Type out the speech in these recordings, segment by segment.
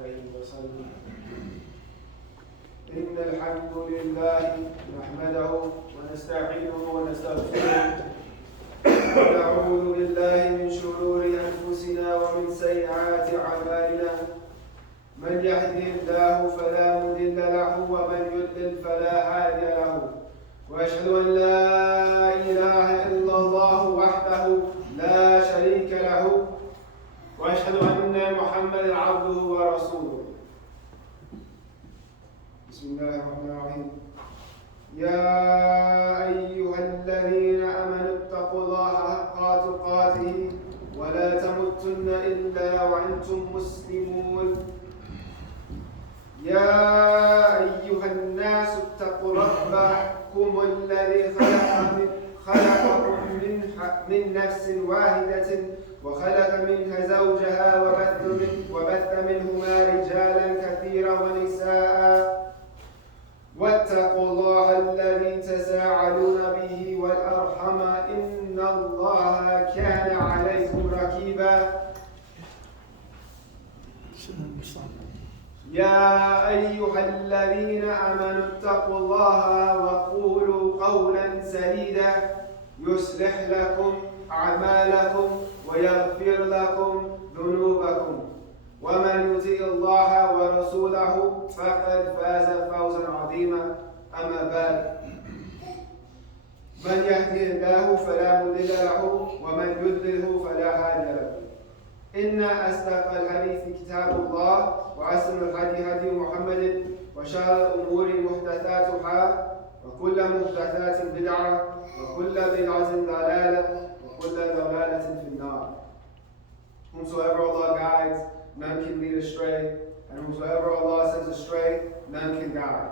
عليه وسلم. إن الحمد لله نحمده ونستعينه ونستغفره ونعوذ بالله من شرور أنفسنا ومن سيئات أعمالنا. من يهده الله فلا مضل له ومن يضلل فلا هادي له. وأشهد أن لا إله إلا الله وحده لا شريك له وأشهد أن محمدا عبده ورسوله. بسم الله الرحمن الرحيم. يا أيها الذين آمنوا اتقوا الله حق تقاته ولا تموتن إلا وأنتم مسلمون. يا أيها الناس اتقوا ربكم الذي خلقكم من نفس واحدة وخلق منها زوجها وبث منهما رجالا كثيرا ونساء. واتقوا الله الذي تساءلون به والأرحم إن الله كان عليكم رقيبا. يا أيها الذين آمنوا اتقوا الله وقولوا قولا سديدا يصلح لكم أعمالكم ويغفر لكم ذنوبكم ومن يطع الله ورسوله فقد فاز فوزا عظيما. أما بعد، من يهده الله فلا مضل له ومن يضلله فلا هادي له. إن أصدق الحديث كتاب الله وأحسن الهدي هدي محمد وشر الأمور محدثاتها وكل محدثات بدعة وكل بدعة ضلالة وكل ضلالة في النار. Whomsoever Allah guides, none can lead astray, and whomsoever Allah sends astray, none can guide.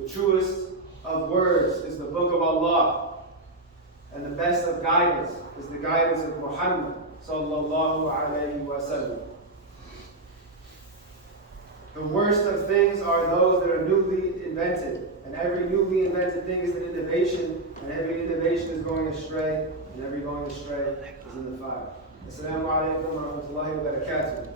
The truest of words is the book of Allah, and the best of guidance is the guidance of Muhammad sallallahu alayhi wa sallam. The worst of things are those that are newly invented, and every newly invented thing is an innovation, and every innovation is going astray, and every going astray is in the fire. Assalamu alaikum wa rahmatullahi wa barakatuh.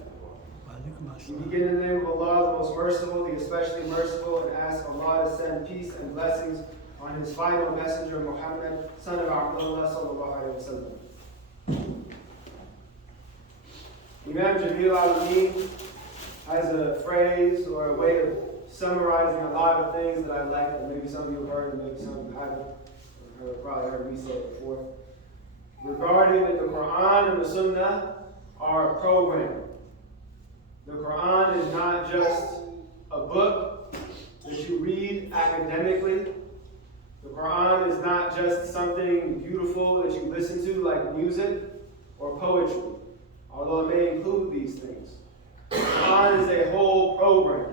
We begin in the name of Allah, the most merciful, the especially merciful, and ask Allah to send peace and blessings on His final messenger, Muhammad, son of Abdullah sallallahu alayhi wa sallam. Imam Jamil al-Amin has a phrase or a way of summarizing a lot of things that I like, that maybe some of you have heard, and maybe some of you haven't, or probably heard me say it before, regarding that the Quran and the Sunnah are a program. The Quran is not just a book that you read academically. The Quran is not just something beautiful that you listen to like music or poetry, although it may include these things. The Quran is a whole program.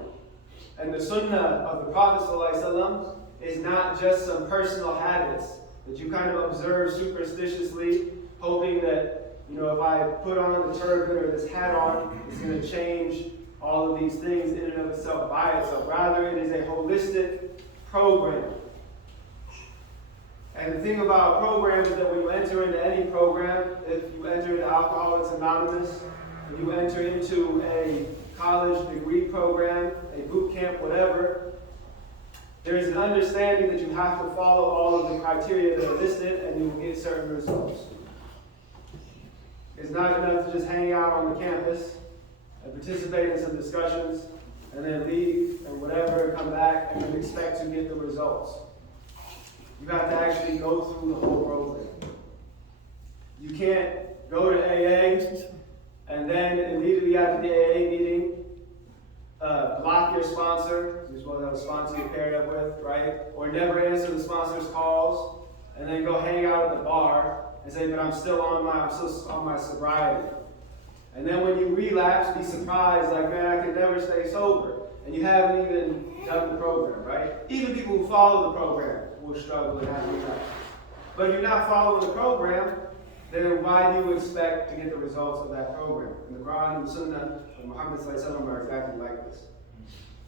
And the Sunnah of the Prophet ﷺ is not just some personal habits that you kind of observe superstitiously, hoping that, if I put on the turban or this hat on, it's going to change all of these things in and of itself by itself. Rather, it is a holistic program. And the thing about a program is that when you enter into any program, if you enter into Alcoholics Anonymous, if you enter into a college degree program, a boot camp, whatever, there is an understanding that you have to follow all of the criteria that are listed and you will get certain results. It's not enough to just hang out on the campus and participate in some discussions and then leave and whatever, come back and then expect to get the results. You have to actually go through the whole program. You can't go to AA and then immediately after the AA meeting, block your sponsor, you're supposed to have a sponsor you're paired up with, right? Or never answer the sponsor's calls, and then go hang out at the bar and say, but I'm still on my sobriety. And then when you relapse, be surprised, like, man, I can never stay sober. And you haven't even done the program, right? Even people who follow the program will struggle and have relapse. But if you're not following the program, then why do you expect to get the results of that program? And the Quran and the Sunnah of Muhammad are exactly like this.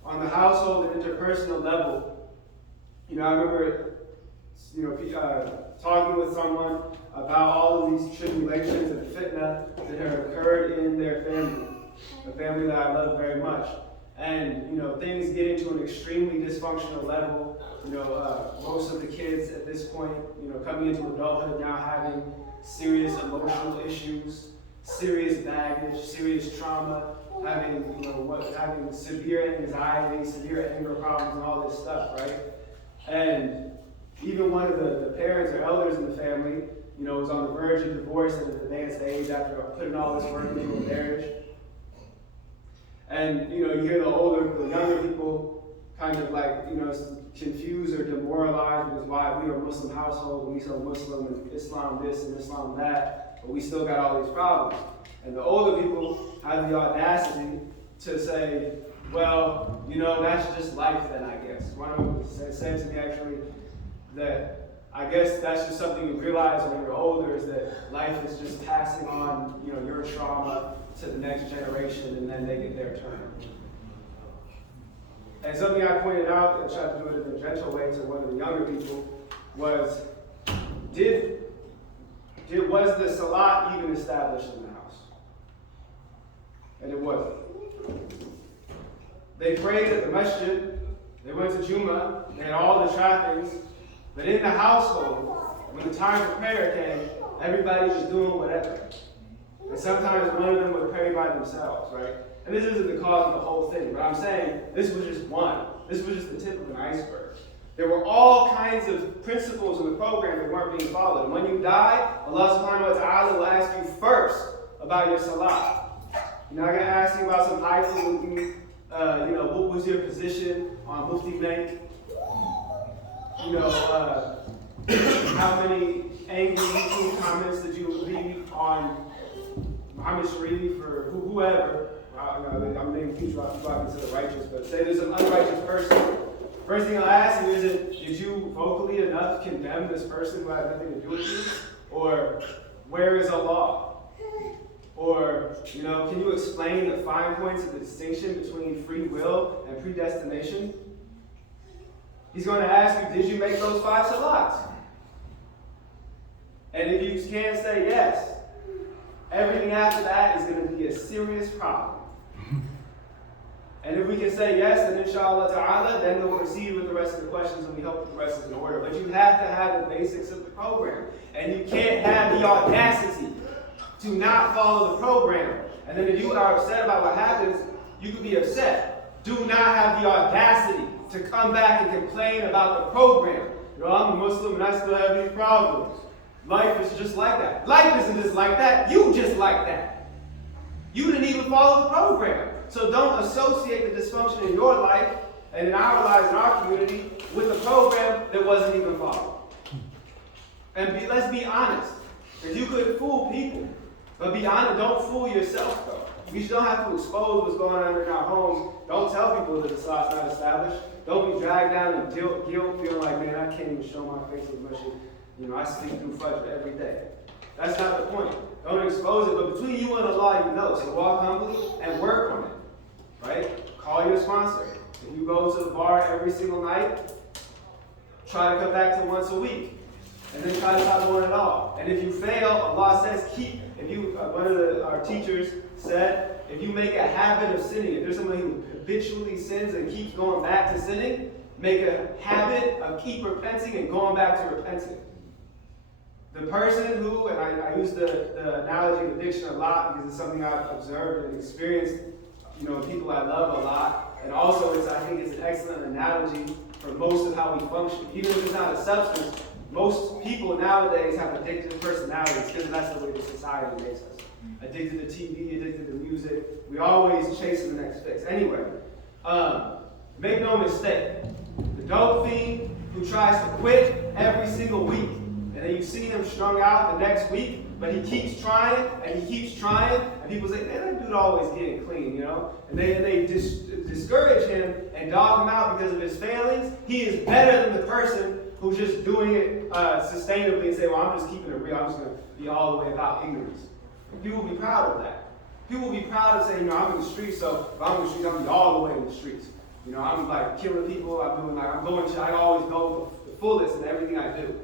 On the household and interpersonal level, I remember, talking with someone about all of these tribulations and fitna that have occurred in their family. a family that I love very much. And, things get into an extremely dysfunctional level. Most of the kids at this point, coming into adulthood now having serious emotional issues, serious baggage, serious trauma, having severe anxiety, severe anger problems, and all this stuff, right? And even one of the parents or elders in the family, was on the verge of divorce at an advanced age after putting all this work into a marriage. And, you hear the younger people kind of confused or demoralized because why we are a Muslim household and we so Muslim and Islam this and Islam that, but we still got all these problems. And the older people have the audacity to say, well, that's just life then, I guess. One of them said to me actually that I guess that's just something you realize when you're older is that life is just passing on, your trauma to the next generation and then they get their turn. And something I pointed out and tried to do it in a gentle way to one of the younger people was, was the salat even established in the house? And it wasn't. They prayed at the masjid, they went to Jumuah, they had all the trappings, but in the household, when the time for prayer came, everybody was doing whatever. And sometimes one of them would pray by themselves, right? And this isn't the cause of the whole thing, but I'm saying this was just one. This was just the tip of an iceberg. There were all kinds of principles in the program that weren't being followed. And when you die, Allah subhanahu wa ta'ala will ask you first about your salah. You're not going to ask you about some highfalutin, what was your position on Mufti Bank? How many angry YouTube comments did you leave on Muhammad Sharif or whoever? I'm naming people I consider righteous, but say there's an unrighteous person. First thing I'll ask you is, did you vocally enough condemn this person who had nothing to do with you? Or where is Allah? Or, can you explain the fine points of the distinction between free will and predestination? He's going to ask you, did you make those 5 salats? And if you can't say yes, everything after that is going to be a serious problem. And if we can say yes, then inshallah ta'ala, then we'll proceed with the rest of the questions and we hope that the rest is in order. But you have to have the basics of the program. And you can't have the audacity to not follow the program. And then if you are upset about what happens, you could be upset. Do not have the audacity to come back and complain about the program. I'm a Muslim and I still have these problems. Life is just like that. Life isn't just like that. You just like that. You didn't even follow the program. So don't associate the dysfunction in your life and in our lives, in our community, with a program that wasn't even followed. And let's be honest. Because you could fool people. But be honest, don't fool yourself though. We don't have to expose what's going on in our homes. Don't tell people that the salat's not established. Don't be dragged down in guilt, feeling like, man, I can't even show my face as much as, I sleep through Fajr every day. That's not the point. Don't expose it, but between you and Allah, So walk humbly and work on it, right? Call your sponsor. If you go to the bar every single night, try to come back to once a week. And then try to stop doing it all. And if you fail, Allah says one of our teachers said, if you make a habit of sinning, if there's somebody who habitually sins and keeps going back to sinning, make a habit of keep repenting and going back to repenting. The person who, and I use the analogy of addiction a lot because it's something I've observed and experienced, people I love a lot. And also, I think it's an excellent analogy for most of how we function. Even if it's not a substance, most people nowadays have addictive personalities because that's the way the society makes us. Addicted to TV, addicted to music. We always chasing the next fix. Anyway, make no mistake. The dope fiend who tries to quit every single week, and then you see him strung out the next week, but he keeps trying, and people say, man, that dude always getting clean, And they discourage him and dog him out because of his failings. He is better than the person who's just doing it sustainably and say, well, I'm just keeping it real. I'm just going to be all the way about ignorance. And people will be proud of that. People will be proud of saying, I'm in the streets, so if I'm in the streets, I'm going to be all the way in the streets. I'm like killing people. I always go the fullest in everything I do.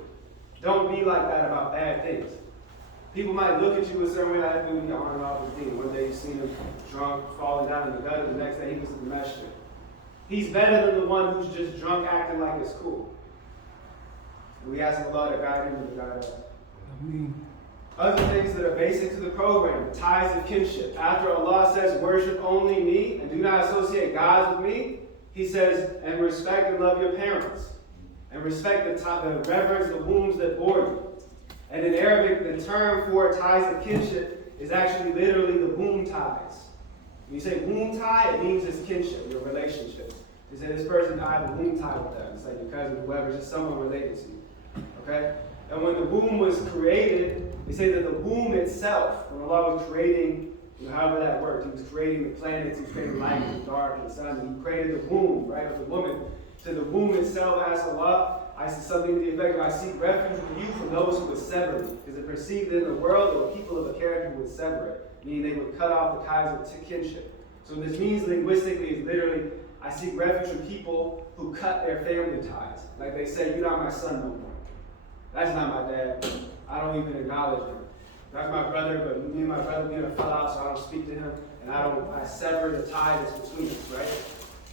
Don't be like that about bad things. People might look at you a certain way, like, dude, he on and off his deen. One day you see him drunk, falling down in the gutter, the next day he was in the masjid. He's better than the one who's just drunk acting like it's cool. And we ask Allah to guide him and to guide us. Other things that are basic to the program, ties of kinship. After Allah says, worship only me and do not associate gods with me, He says, and respect and love your parents. And respect the reverence, the wombs that bore you. And in Arabic, the term for ties of kinship is actually literally the womb ties. When you say womb tie, it means it's kinship, your relationship. You say this person I have a womb tie with them. It's like your cousin, whoever, just someone related to you. Okay? And when the womb was created, they say that the womb itself, when Allah was creating, however that worked, He was creating the planets, He was creating light and dark and sun, and He created the womb, right, of the woman. So the womb itself asked Allah, I see something to the effect of, I seek refuge with you from those who would sever me. Because it perceived that in the world there were people of a character who would sever it, meaning they would cut off the ties of kinship. So what this means linguistically is literally, I seek refuge from people who cut their family ties. Like they say, you're not my son no more. That's not my dad. I don't even acknowledge him. That's my brother, but me and my brother, we had a fallout, so I don't speak to him, and I sever the tie that's between us, right?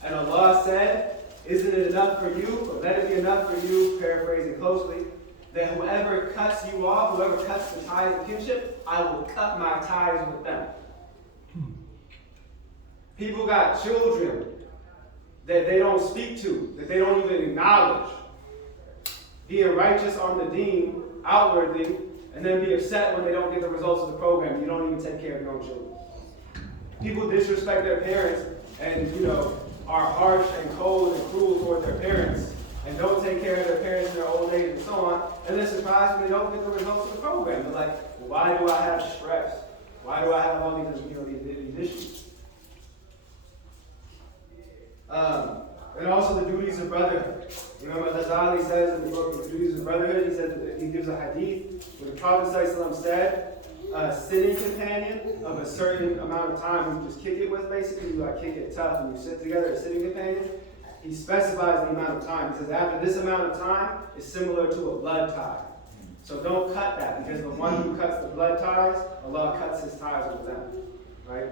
And Allah said, isn't it enough for you, or let it be enough for you, paraphrasing closely, that whoever cuts you off, whoever cuts the ties of kinship, I will cut my ties with them. People got children that they don't speak to, that they don't even acknowledge. Being righteous on the deen outwardly, and then be upset when they don't get the results of the program. You don't even take care of your own children. People disrespect their parents and, are harsh and cold and cruel toward their parents and don't take care of their parents in their old age and so on, and they're surprised when they don't get the results of the program. They're like, well, why do I have stress? Why do I have all these issues? And also the duties of brotherhood. Imam Al-Ghazali says in the book of the Duties of Brotherhood, he says that he gives a hadith where the Prophet ﷺ said, a sitting companion of a certain amount of time you just kick it with, basically, you kick it tough and you sit together, a sitting companion, he specifies the amount of time. He says after this amount of time is similar to a blood tie. So don't cut that, because the one who cuts the blood ties, Allah cuts his ties with them. Right?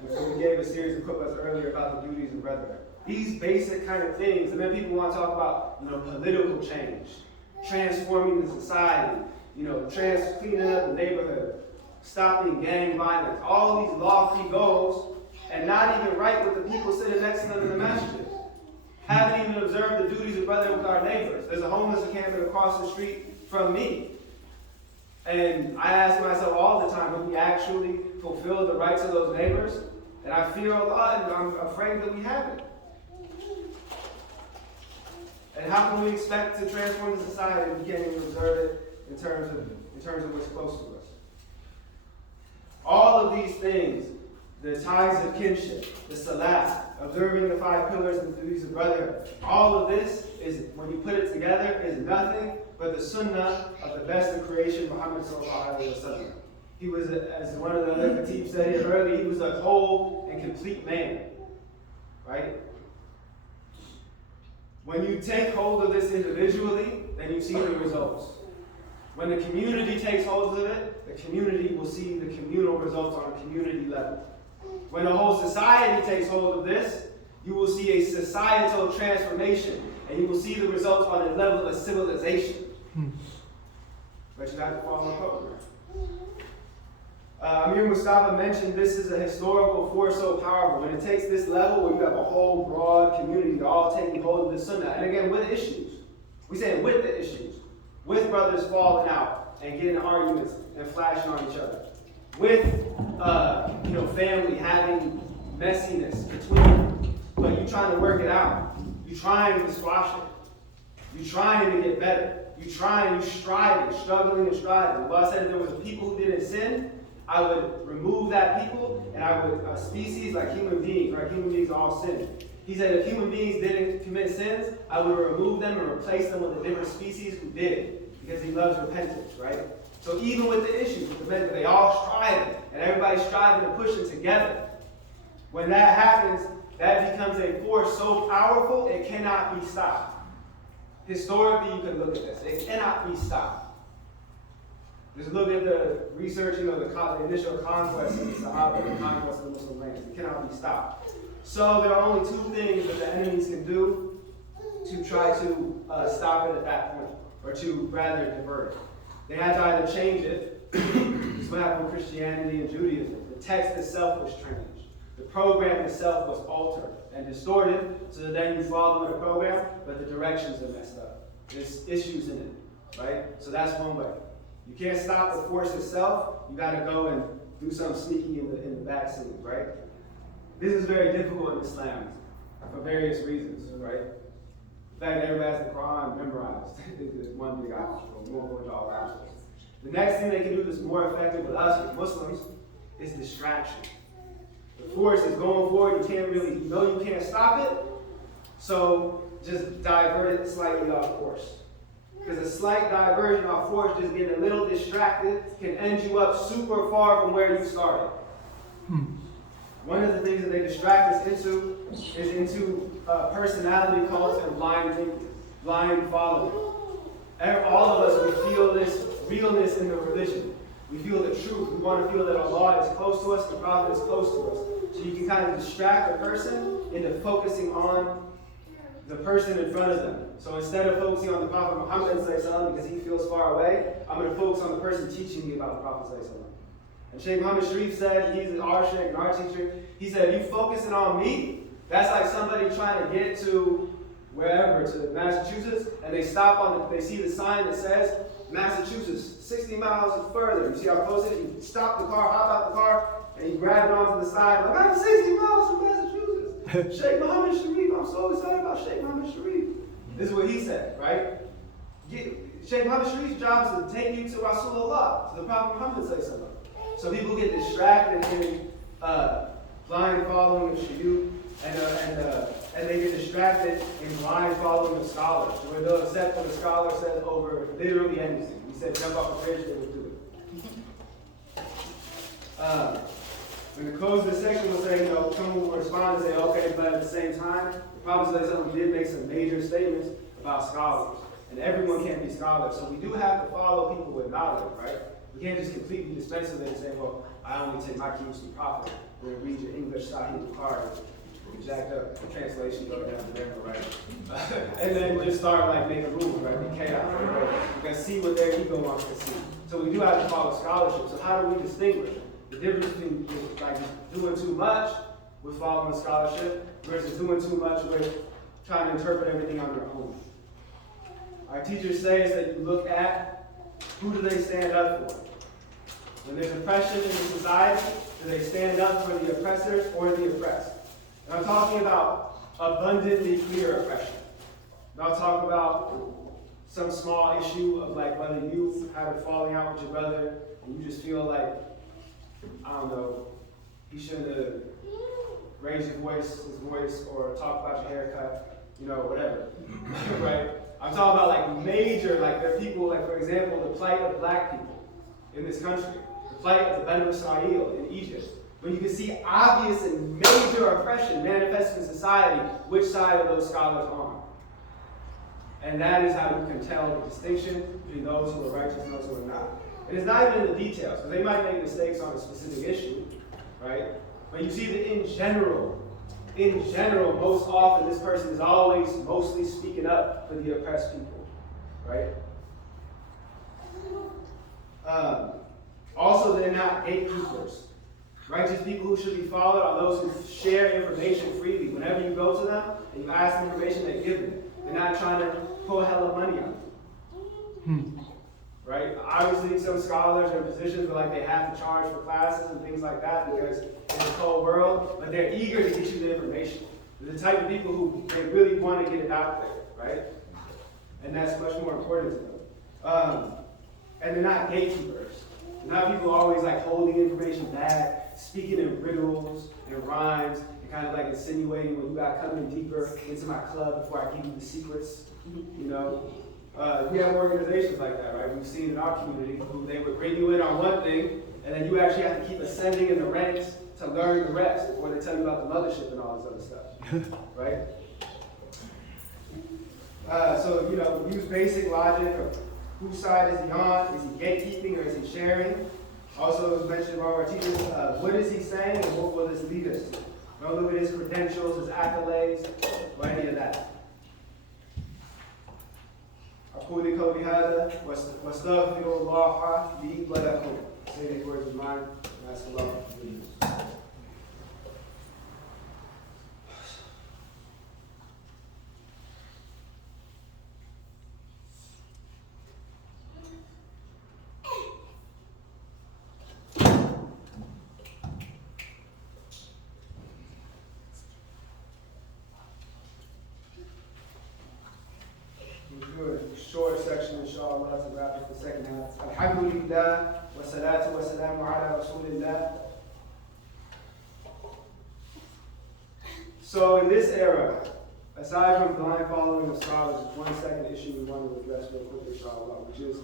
And so we gave a series of khutbahs earlier about the duties of brotherhood. These basic kind of things, and then people want to talk about, political change, transforming the society, cleaning up the neighborhood, stopping gang violence, all these lofty goals, and not even right with the people sitting next to them in the masjid. Haven't even observed the duties of brotherhood with our neighbors. There's a homeless encampment across the street from me. And I ask myself all the time, have we actually fulfilled the rights of those neighbors? And I fear Allah, and I'm afraid that we haven't. And how can we expect to transform the society if we can't even observe it in terms of what's close to us? All of these things, the ties of kinship, the salat, observing the 5 pillars and the duties of brotherhood, all of this is, when you put it together, is nothing but the sunnah of the best of creation, Muhammad sallallahu alaihi wasallam. He was, as one of the other khatib said here earlier, he was a whole and complete man. Right? When you take hold of this individually, then you see the results. When the community takes hold of it, the community will see the communal results on a community level. When the whole society takes hold of this, you will see a societal transformation, and you will see the results on a level of civilization. But you have to follow the program. Amir Mustafa mentioned this is a historical force so powerful. When it takes this level where you have a whole broad community all taking hold of the sunnah, and again with issues. We say with the issues. With brothers falling out and getting in arguments and flashing on each other. With family having messiness between them. But you trying to work it out. You trying to squash it. You trying to get better. You striving, struggling and striving. Allah said if there was people who didn't sin, I would remove that people, and I would, a species like human beings, right? Human beings all sin. He said if human beings didn't commit sins, I would remove them and replace them with a different species who did, because he loves repentance, right? So even with the issues, with the men, they all striving, and everybody's striving and pushing together. When that happens, that becomes a force so powerful, it cannot be stopped. Historically, you can look at this. It cannot be stopped. Just look at the research, the initial conquest of the Sahaba, the conquest of the Muslim lands. It cannot be stopped. So there are only two things that the enemies can do to try to stop it at that point, or to rather divert it. They had to either change it. This is what happened with Christianity and Judaism. The text itself was changed. The program itself was altered and distorted, so that then you follow the program, but the directions are messed up. There's issues in it, right? So that's one way. You can't stop the force itself. You got to go and do something sneaky in the back scenes, right? This is very difficult in Islam for various reasons, right? In fact, everybody has the Quran memorized. It's one big obstacle. We won't go into all the obstacles. The next thing they can do that's more effective with us, with Muslims, is distraction. The force is going forward. You can't stop it. So just divert it slightly off course. Because a slight diversion off course, just getting a little distracted, can end you up super far from where you started. One of the things that they distract us into is into personality cults and blind thinking, blind following. All of us, we feel this realness in the religion. We feel the truth. We want to feel that Allah is close to us, the Prophet is close to us. So you can kind of distract a person into focusing on the person in front of them. So instead of focusing on the Prophet Muhammad because he feels far away, I'm going to focus on the person teaching me about the Prophet. And Sheikh Muhammad Sharif said, he's our Sheikh and our teacher, he said, you focusing on me, that's like somebody trying to get to wherever, to Massachusetts, and they stop they see the sign that says, Massachusetts, 60 miles further. You see how close it is? You stop the car, hop out the car, and you grab it onto the side, like, I'm 60 miles from Massachusetts. Sheikh Muhammad Sharif, I'm so excited about Sheikh Muhammad Sharif. This is what he said, right? Sheikh Muhammad Sharif's job is to take you to Rasulullah, to the Prophet Muhammad. So people get distracted in blind following of Shuyukh, and they get distracted in blind following of scholars, where they'll accept what the scholar says over literally anything. He said, jump off a bridge, they will do it. When we close this section, we'll say, someone will respond and say, okay, but at the same time, the Prophet did make some major statements about scholars. And everyone can't be scholars, so we do have to follow people with knowledge, right? We can't just completely dispense with it and say, well, I only take my cues from the Prophet. We're going to read your English Sahih Bukhari, jacked up translation, go down to there, right? And then just start making rules, right? Be chaos, right? You can see what their ego wants to see. So we do have to follow scholarship. So how do we distinguish the difference between just doing too much with following scholarship versus doing too much with trying to interpret everything on your own? Our teachers say is that you look at who do they stand up for. When there's oppression in the society, do they stand up for the oppressors or the oppressed? And I'm talking about abundantly clear oppression. And I'll talk about some small issue of whether you have a falling out with your brother and you just feel like, I don't know, he shouldn't have raised his voice or talk about your haircut, whatever, right? I'm talking about major, there are people, for example, the plight of black people in this country, the plight of the Banu Israel in Egypt. When you can see obvious and major oppression manifested in society, which side of those scholars are on. And that is how you can tell the distinction between those who are righteous and those who are not. And it's not even in the details, because they might make mistakes on a specific issue, right? But you see that in general, most often this person is always mostly speaking up for the oppressed people, right? Also, they're not gatekeepers. Righteous people who should be followed are those who share information freely. Whenever you go to them and you ask them information, they give it. They're not trying to pull hella money on you. Right? Obviously, some scholars are in positions where they have to charge for classes and things like that because in the cold world, but they're eager to get you the information. They're the type of people who they really want to get it out there, right? And that's much more important to them. And they're not gatekeepers. They're not people always holding information back, speaking in riddles and rhymes, and kind of insinuating, well, you got to come in deeper into my club before I give you the secrets, We have organizations like that, right? We've seen in our community who they would bring you in on one thing, and then you actually have to keep ascending in the ranks to learn the rest before they tell you about the mothership and all this other stuff, right? So use basic logic of Whose side is he on? Is he gatekeeping or is he sharing? Also, it was mentioned by our teachers, what is he saying and what will this lead us to? Don't look at his credentials, his accolades, or any of that. أقول قولي هذا واستغفر الله لي ولكم. Say these words of mine and ask Allah for forgiveness. Short section, inshallah, to wrap up the second half. Alhamdulillah, wa salatu wa salamu ala rasulillah. So in this era, aside from blind following of scholars, one second issue we want to address real quick, inshallah, which is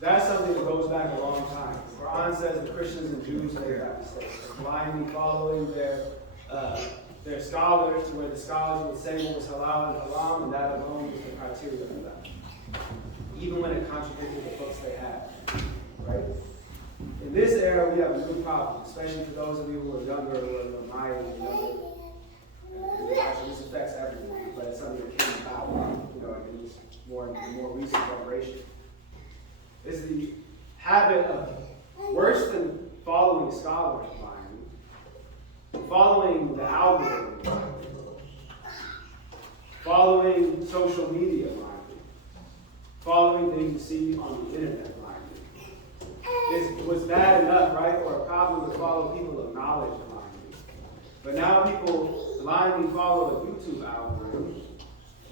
that's something that goes back a long time. The Quran says the Christians and Jews made that mistake, blindly following their scholars, to where the scholars would say what was halal and haram, and that alone was the criteria for them. Even when it contradicted the books they had. Right? In this era, we have a new problem, especially for those of you who are younger or my age and younger. And actually, this affects everyone, but it's something that came about, in these more recent generations. Is the habit of, worse than following scholars blindly, following the algorithm blindly, following social media blindly, following things you see on the internet blindly. Was bad enough, right? Or a problem to follow people of knowledge blindly. But now people blindly follow a YouTube algorithm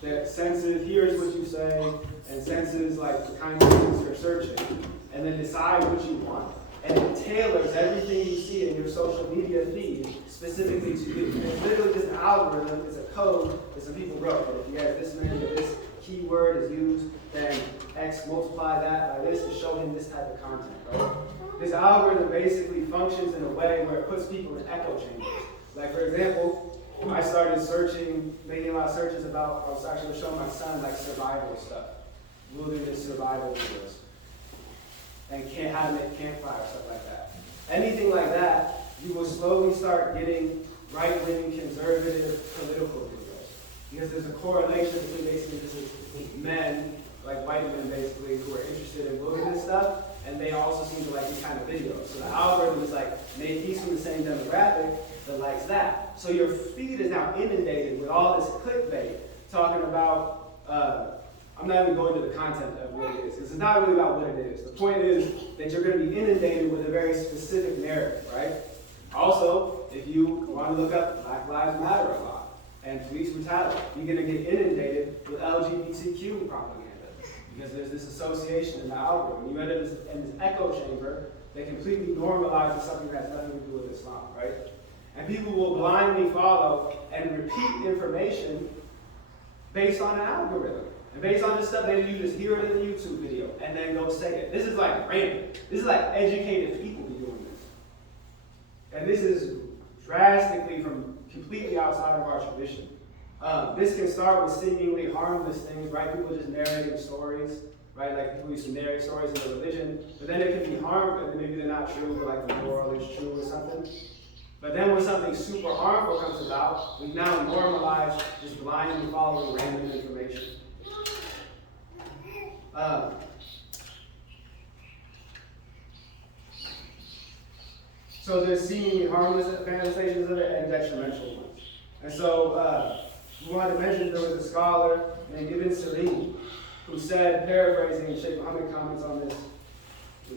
that senses, here's what you say, and senses like the kinds of things you're searching, and then decides what you want. And it tailors everything you see in your social media feed specifically to you. And it's literally just an algorithm, it's a code that some people wrote. That if you have this many of this keyword is used, then X multiply that by this to show him this type of content, right? This algorithm basically functions in a way where it puts people in echo chambers. Like for example, I started making a lot of searches about, I was actually showing my son like survival stuff, wilderness survival videos, and how to make campfire, stuff like that. Anything like that, you will slowly start getting right-wing, conservative, political videos. Because there's a correlation between basically men, like white men basically, who are interested in wilderness stuff, and they also seem to like these kind of videos. So the algorithm is like, maybe he's from the same demographic that likes that. So your feed is now inundated with all this clickbait talking about, I'm not even going to the content of what it is, because it's not really about what it is. The point is that you're going to be inundated with a very specific narrative, right? Also, if you want to look up Black Lives Matter a lot and police brutality, you're going to get inundated with LGBTQ propaganda because there's this association in the algorithm. You end up in this echo chamber that completely normalizes something that has nothing to do with Islam, right? And people will blindly follow and repeat information based on an algorithm. And based on this stuff, you just hear it in a YouTube video and then go say it. This is like random. This is like educated people doing this. And this is drastically from completely outside of our tradition. This can start with seemingly harmless things, right? People just narrating stories, right? Like people used to narrate stories in their religion. But then it can be harmful, and maybe they're not true, but like the moral is true or something. But then when something super harmful comes about, we now normalize just blindly following random information. So there's seemingly harmless manifestations of it and detrimental ones. And so we wanted to mention there was a scholar named Ibn Sirin who said, paraphrasing, and Sheikh Muhammad comments on this.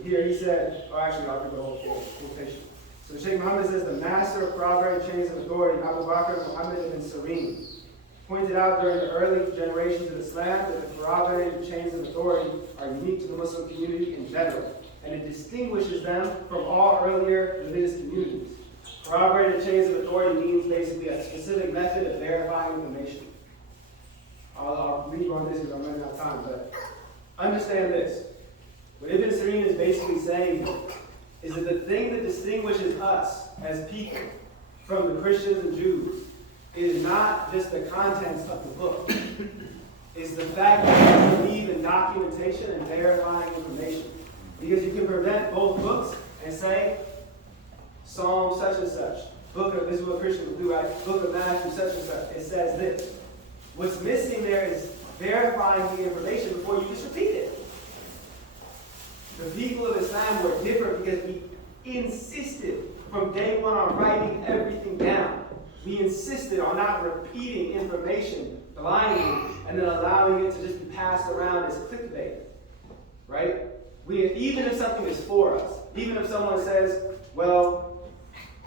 Here he said, actually I'll read the whole quotation. So Sheikh Muhammad says, the master of corroborated chains of authority, Abu Bakr Muhammad ibn Sirin, pointed out during the early generations of Islam that the corroborated chains of authority are unique to the Muslim community in general, and it distinguishes them from all earlier religious communities. Corroborated chains of authority means basically a specific method of verifying information. I'll leave on this because I'm running out of time, but understand this. What Ibn Sirin is basically saying is that the thing that distinguishes us as people from the Christians and Jews is not just the contents of the book. is the fact that you believe in documentation and verifying information. Because you can present both books and say, Psalm such and such, this is what Christians will do, right? Book of Matthew such and such. It says this. What's missing there is verifying the information before you just repeat it. The people of Islam were different because we insisted from day one on writing everything down. We insisted on not repeating information blindly and then allowing it to just be passed around as clickbait. Right? Even if something is for us, even if someone says, well,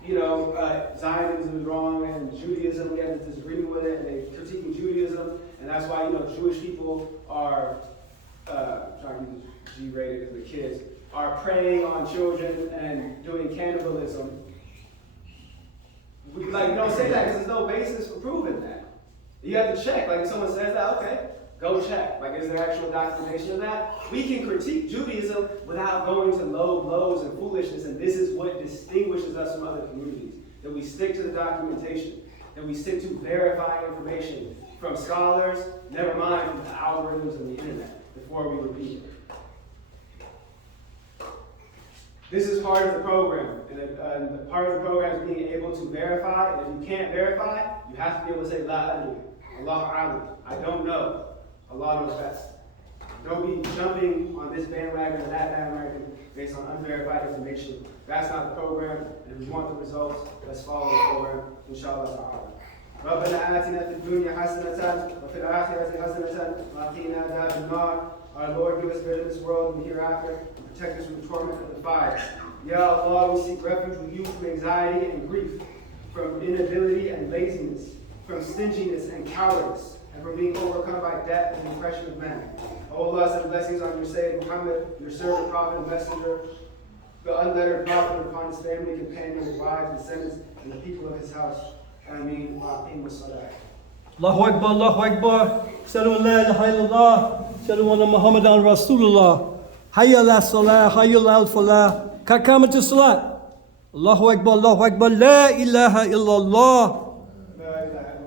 Zionism is wrong and Judaism, we have a disagreement with it, and they're critiquing Judaism, and that's why, Jewish people are, trying to use G-rated for the kids, are preying on children and doing cannibalism. We don't say that because there's no basis for proving that. You have to check. If someone says that, okay, go check. Is there actual documentation of that? We can critique Judaism without going to low blows and foolishness, and this is what distinguishes us from other communities. That we stick to the documentation. That we stick to verifying information from scholars, never mind from the algorithms of the internet, before we repeat it. This is part of the program, and part of the program is being able to verify, and if you can't verify, you have to be able to say, La adri, Allah alim, I don't know, Allah knows best. Don't be jumping on this bandwagon or that bandwagon based on unverified information. That's not the program, and if you want the results, let's follow the program, inshallah ta'ala. رَبَّنَا آتِنَا فِي الدُّنْيَا حَسَنَةً وَفِي الْآخِرَةِ حَسَنَةً وَقِنَا عَذَابَ النَّارِ. Our Lord, give us good in this world and hereafter, and protect us from the torment of the fire. Ya Allah, we seek refuge with you from anxiety and grief, from inability and laziness, from stinginess and cowardice, and from being overcome by death and depression of man. O Allah, send blessings on your Sayyid Muhammad, your servant, prophet, and messenger, the unlettered prophet, upon his family, companions, wives, descendants, and the people of his house. Ameen. Wa aqimu salat. Allahu Akbar, Allahu Akbar. Shadu an la ilaha illallah. Shadu anna Muhammadan Rasulullah. Hayya ala salah, hayya ala falah. Ka kamatu salat. Allahu Akbar, Allahu Akbar. La ilaha illallah.